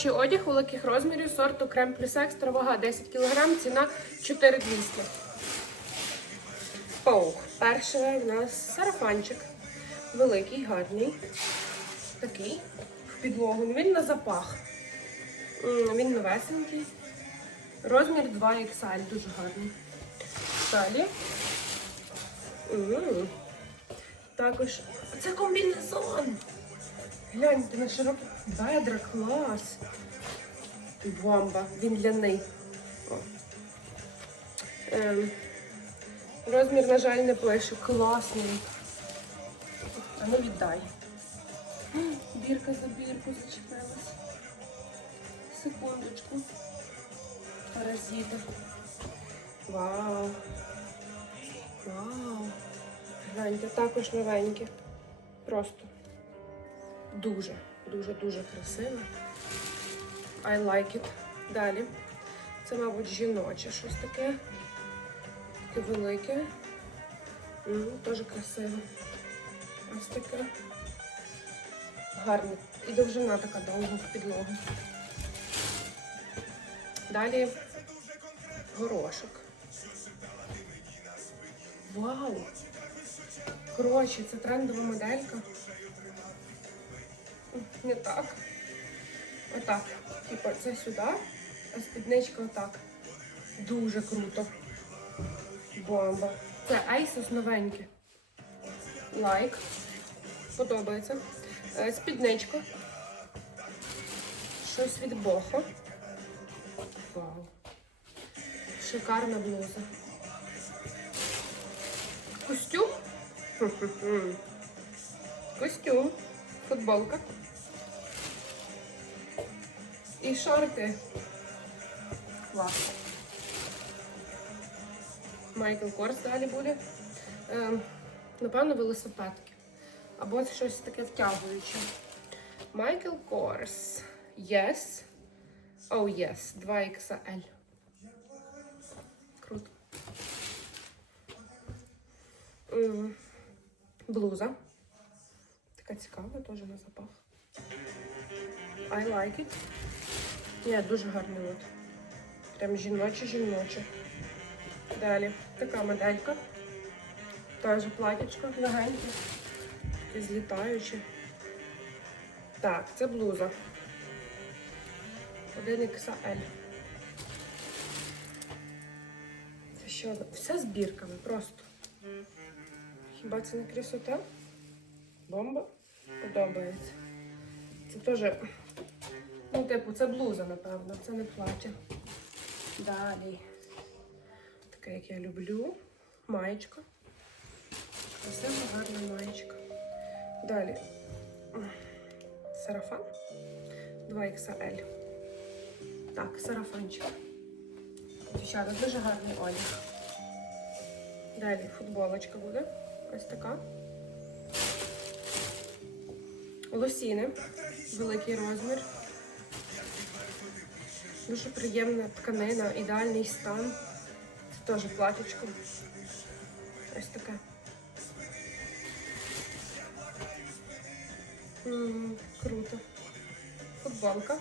Чи одяг великих розмірів сорту крем плюс екстра, вага 10 кг, ціна 4200. Оу, перший в нас сарафанчик. Великий, гарний. Такий. В підлогу. Ну, Він на запах. М, Він новесенький. Розмір 2XL, дуже гарний. Далі. М, Також. Це комбінезон. Гляньте на широкі бедра, клас. Бомба, він ляний. Ем, розмір, на жаль, не пише. Класний. А ну віддай. Бірка за бірку зачепилась. Секундочку. Паразити. Вау. Вау. Гляньте, також новенькі. Просто дуже, дуже, дуже красиво. I like it. Далі. Це, мабуть, жіноче щось таке. Таке велике. Теж красиво. Ось таке. Гарне. І довжина така довга в підлогу. Далі горошок. Вау! Коротше, це трендова моделька. Не так. Отак. Типа це сюди, а спідничка отак. Дуже круто. Бомба. Це Asus новеньке. Лайк. Подобається. Е, Спідничка. Щось від Бохо. Вау. Шикарна блуза. Костюм. Костюм. Футболка. І шорти. Клас. Майкл Корс далі буде. Ем, напевно, велосипедки. Або щось таке втягуюче. Майкл Корс. Yes. Oh, yes. 2XL. Круто. М, Блуза. Така цікава, теж на запах. I like it. Ні, дуже гарний от. Прям жіноче, жіноче. Далі така моделька. Теж платічко легеньке. Таке злітаюче. Так, це блуза. 1XL. Це ще одна. Все з бірками просто. Хіба це не красота? Бомба? Подобається. Це теж, ну, типу, це блуза, напевно, це не плаття. Далі. Таке, як я люблю. Маєчка. Красива, гарна маєчка. Далі. Сарафан. 2XL. Так, сарафанчик. Дівчата, дуже гарний одяг. Далі футболочка буде. Ось така. Лосіни. Великий розмір. Дуже приємна тканина, ідеальний стан. Це теж платічко. Ось таке. Круто. Футболка.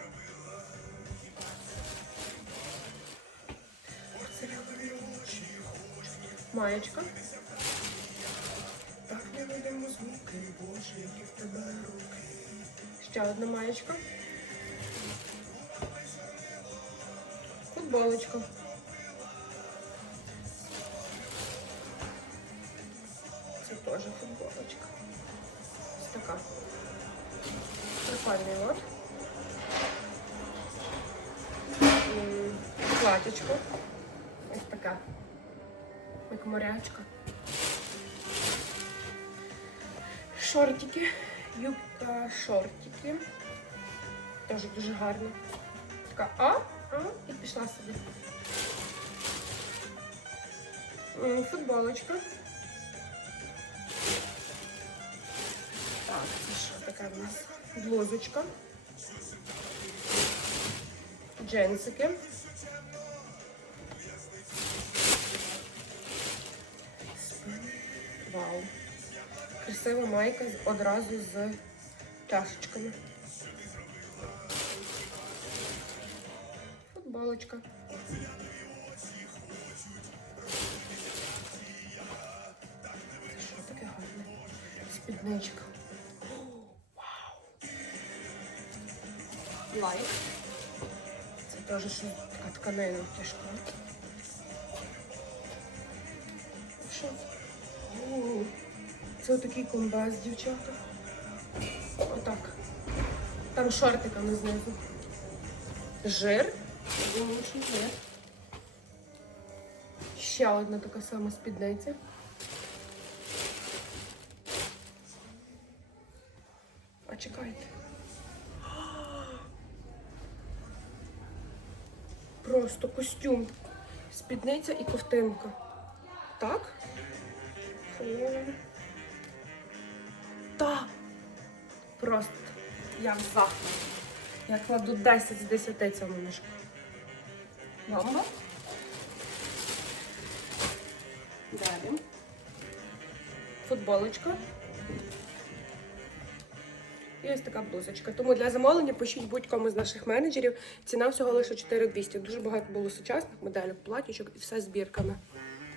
Маєчка. Так не видимо звуки, Боже, які в тебе руки. Ще одна маєчка. Футболочка. Це теж футболочка. Ось така. Прикольний от. М, Платічко. Ось така. Як морячка. Шортики. Юбка шортики. Теж дуже гарно. Така а, а і пішла собі. Футболочка. Так, це що така в нас? Блузочка. Джинсики. Вау. Красива майка одразу з чашечками. футболочка. Це що таке гарне? Спідничка. Вау! Лайк. Це теж така тканина тяжка. Що? Це? Отакий комбез, дівчата. Отак. Там шортиками знизу. Жир. Жир. Ще одна така сама спідниця. А чекайте. Просто костюм. Спідниця і ковтинка. Так? О. Та. Просто. Я в захваті. Я кладу 10 з 10 цьому мішку. Бомба. Далі. Футболочка. І ось така блузочка. Тому для замовлення пишіть будь-кому з наших менеджерів. Ціна всього лише 4200. Дуже багато було сучасних моделів, платічок і все з бірками.